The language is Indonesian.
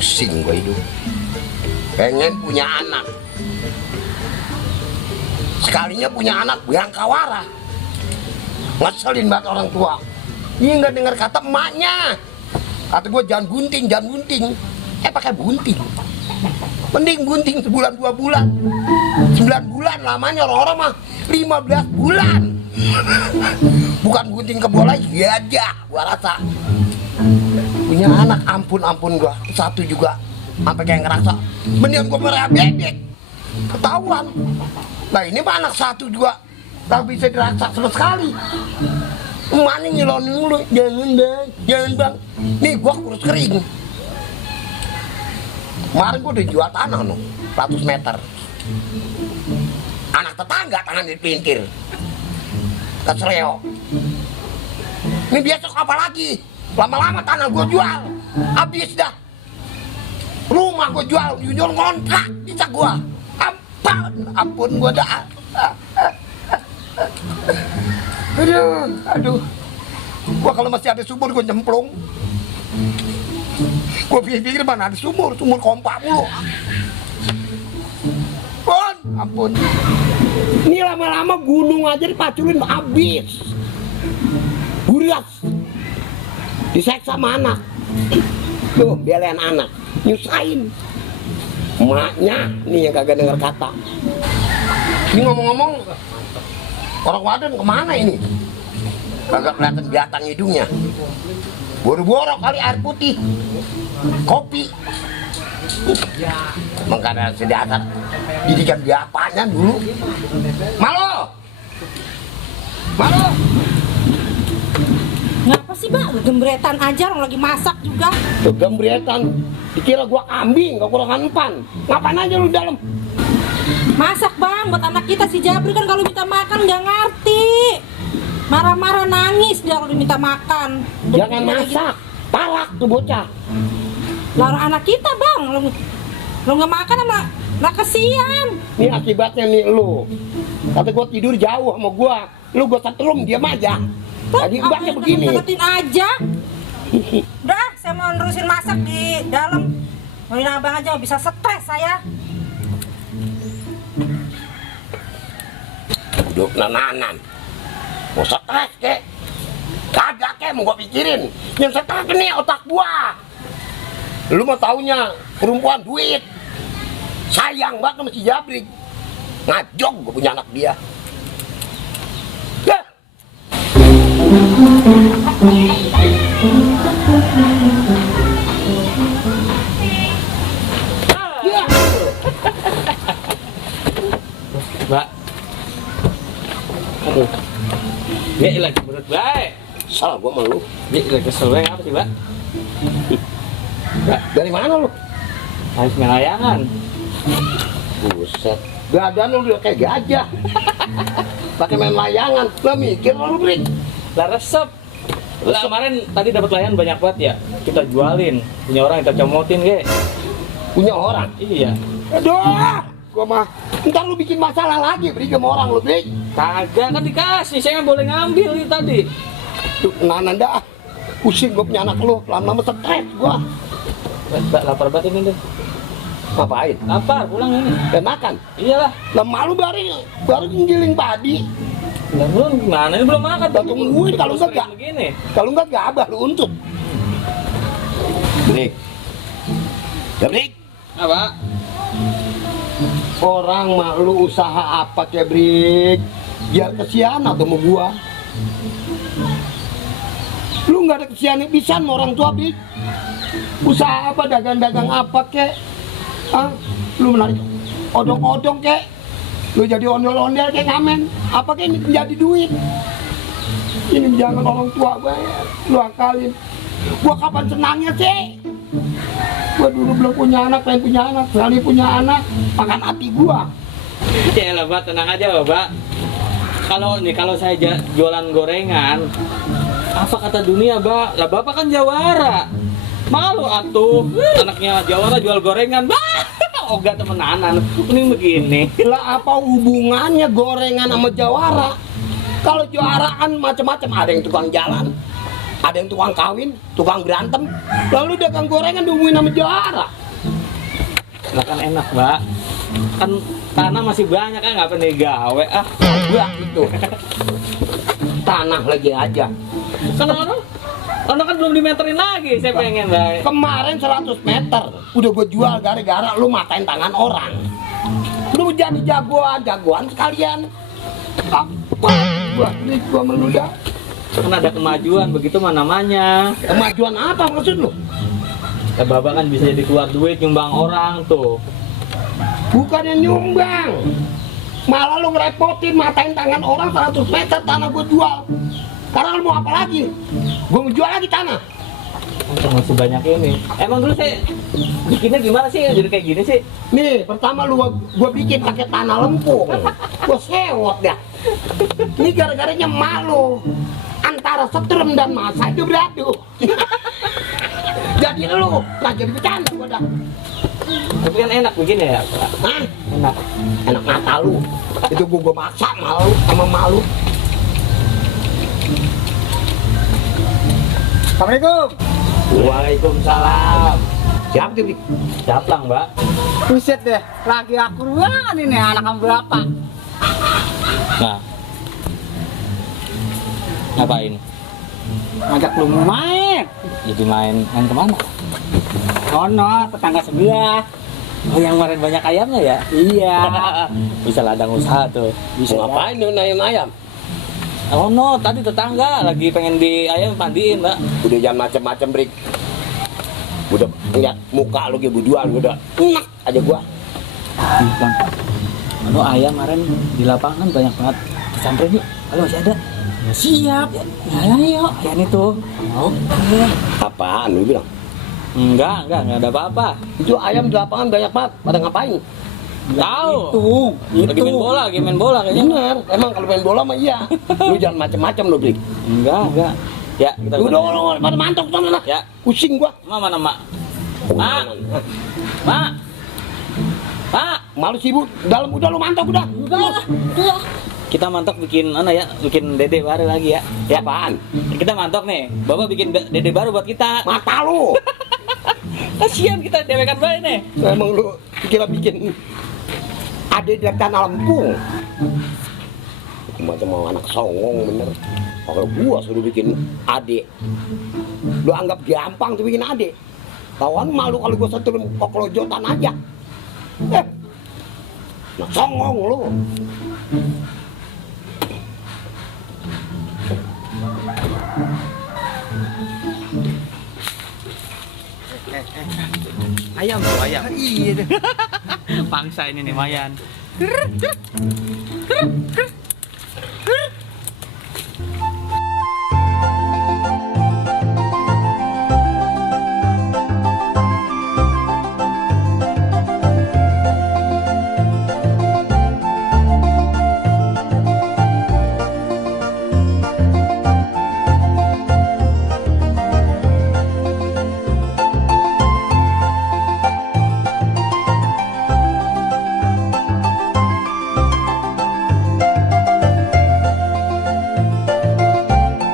Pusing gue hidup. Pengen punya anak. Sekalinya punya anak Bangkawara. Ngeselin banget orang tua. Ini nggak dengar kata emaknya. Kata gue jangan gunting, jangan gunting. Pakai bunting. Mending gunting sebulan 2 bulan. 9 bulan lamanya orang-orang mah 15 bulan. Bukan gunting ke bola gajah gua rasa. Punya anak ampun gua. Satu juga sampai kayak ngerasa mendingan gua merah bebek. Ketahuan. Nah ini mah anak satu juga tak bisa dirasa sama sekali. Emaknya ngilonin dulu, jangan bang. Nih gua kurus kering. Kemarin gua udah jual tanah no, 100 meter. Anak tetangga tanah dipintir. Keseleo. Ini besok apa lagi? Lama-lama tanah gua jual. Habis dah. Rumah gua jual ngontrak bisa gua. Ampun gua dah. Aduh. Gua kalau masih ada sumur gua nyemplung. Gua pikir mana ada sumur kompak mulu. Ampun. Ini lama-lama gunung aja dipaculin habis. Gurias. Diseksa sama anak. Tuh, belain anak. Nyusahin. Emaknya nih yang kagak dengar kata. Ini ngomong-ngomong, orang Waden kemana ini? Kagak kelihatan biatan hidungnya. Boro-boro kali air putih, kopi. Emang karena sedasar didikan biapanya dulu. Malo. Ngapa sih bang? Gembretan aja orang lagi masak juga. Tuh gembretan. Dikira gua kambing, gak kurang empan. Ngapain aja lu dalam? Masak bang, buat anak kita si Jabri kan kalau minta makan nggak ngerti. Marah-marah nangis dia kalau diminta makan. Jangan masak, palak tuh bocah. Larang anak kita bang, lu nggak makan sama nggak kesian. Ini akibatnya nih lu. Kata gua tidur jauh sama gua, lu gua setrum diam aja. Tadi ibaratnya begini. Deketin aja. Udah, saya mau nerusin masak di dalam. Mau abang aja bisa stres saya. Hidup nanan. Mau stres kek? Kagak kek mau gua pikirin. Yang stres ini otak gua. Lu mau taunya perempuan duit. Sayang banget sama si Jabrik. Ngajong gua punya anak dia. Ya. Ya. Mbak. Aduh. Ya lagi menurut baik. Salah gua sama lu. Ya lagi kesel baik apa sih, Mbak? Mbak, dari mana lu? Habis main layangan. Buset. Badan lu udah kayak gajah. Pakai main layangan. Lah mikir lu, Brik. Lah resep. Lah kemarin tadi dapat layangan banyak banget ya. Kita jualin. Punya orang kita comotin, ge. Punya orang. Iya. Aduh, gua mah ntar lu bikin masalah lagi, Brik, sama orang lu, Brik. Kagak kan dikasih, saya nggak boleh ngambil nih tadi. Tuh, dah. Pusing gua punya anak lu, lama-lama stres gua. Mbak lapar banget ini deh. Ngapain? Lapar, pulang ini. Dan makan. Iyalah. Lah malu baru ngiling padi. Lah belum gimana? Ini belum makan. Udah tungguin kalau enggak begini. Kalau enggak gabah lu untut. Brik. Ya, Brik. Apa? Orang mah lu usaha apa kayak Brik? Biar kesian atau mau gua. Lu nggak ada kesian bisa sama orang tua, Brik. Usaha apa, dagang-dagang apa kek? Lu menarik odong-odong kek? Lu jadi ondel-ondel kek ngamen? Apa kek ini menjadi duit? Ini jangan orang tua gue, lu akalin. Gua kapan senangnya sih? Gua dulu belum punya anak, pengen punya anak. Sekali punya anak, makan hati gua. Ya lah, Mbak, tenang aja, Mbak. Kalau saya jualan gorengan, apa kata dunia, Mbak? Lah Bapak kan jawara. Malu atuh, anaknya jawara jual gorengan, Mbak. Oga temenanan, ini begini. Lah apa hubungannya gorengan sama jawara? Kalau juaraan macam-macam, ada yang tukang jalan, Ada yang tukang kawin, tukang berantem, lalu dagang gorengan diumumin sama Jawara. Lah kan enak, Mbak. Kan tanah masih banyak kan, nggak pernah digawe ah. Gua itu tanah lagi aja. Kan orang kan belum dimeterin lagi, saya pengen Mbak. Kemarin 100 meter udah gue jual gara-gara lu matain tangan orang. Lu jadi jagoan sekalian. Apa? Gua meludah. Kan ada kemajuan begitu mah namanya. Kemajuan apa maksud lu? Ya Bapak kan bisa jadi keluar duit nyumbang orang tuh. Bukannya nyumbang, malah lu ngerepotin matain tangan orang 100 meter tanah gue jual. Sekarang lu mau apa lagi? Gue mau jual lagi tanah. Masih banyak ini. Emang dulu saya bikinnya gimana sih jadi kayak gini sih? Nih, pertama lu gua bikin pakai tanah lempung. Gua sewot dah. Ini gara-garanya malu. Antara setrum dan masa itu beradu. Jadi lu nggak jadi bercanda gua dah. Tapi kan enak begini ya, Pak. Hah? Enak. Enak mata lu. Itu gua masak malu sama malu. Assalamualaikum. Waalaikumsalam. Siap tuh, Dik? Siap lang, Mbak. Buset deh, lagi aku banget ini anak kamu berapa? Nah. Ngapain? Ngajak lu main. Jadi main kemana? Sono, tetangga sebelah. Oh yang kemarin banyak ayamnya ya? Iya. Bisa ladang usaha tuh. Bisa ngapain lu ayam? Oh no, tadi tetangga lagi pengen di ayam mandiin, Mbak. Udah jangan macam-macam, Brik. Udah ngeliat muka lu gitu jual, udah enak aja gua. Bang. Anu ayam kemarin di lapangan banyak banget. Disamperin yuk. Kalau masih ada. Ya, siap. Ya, ayo. Ayam itu. Oke. Apaan lu bilang? Enggak ada apa-apa. Itu ayam di lapangan banyak banget. Pada ngapain? Tahu. Itu. Lagi main bola kayaknya. Bener. Emang kalau main bola mah iya. Lu jangan macam-macam lu, Brik. Enggak. Ya, kita Udah pada mantok sana lah. Ya. Pusing gua. Mana, Mak? Mak. Mak. Malu sibuk. Dalam udah lu mantok udah. Udah. Kita mantok bikin bikin dede baru lagi ya. Ya. Apaan? Kita mantok nih. Bapak bikin dede baru buat kita. Mata lu. Kasihan kita dewekan baik nih. Emang lu kira bikin ada di tanah lempung. Macam mau anak songong bener. Kalau gua suruh bikin adik, lu anggap gampang tuh bikin adik. Tawan malu kalau gua satu koklojotan aja. Nah songong lu. Ayam tuh ayam. Iya deh. Pangsa ini nih Mayan.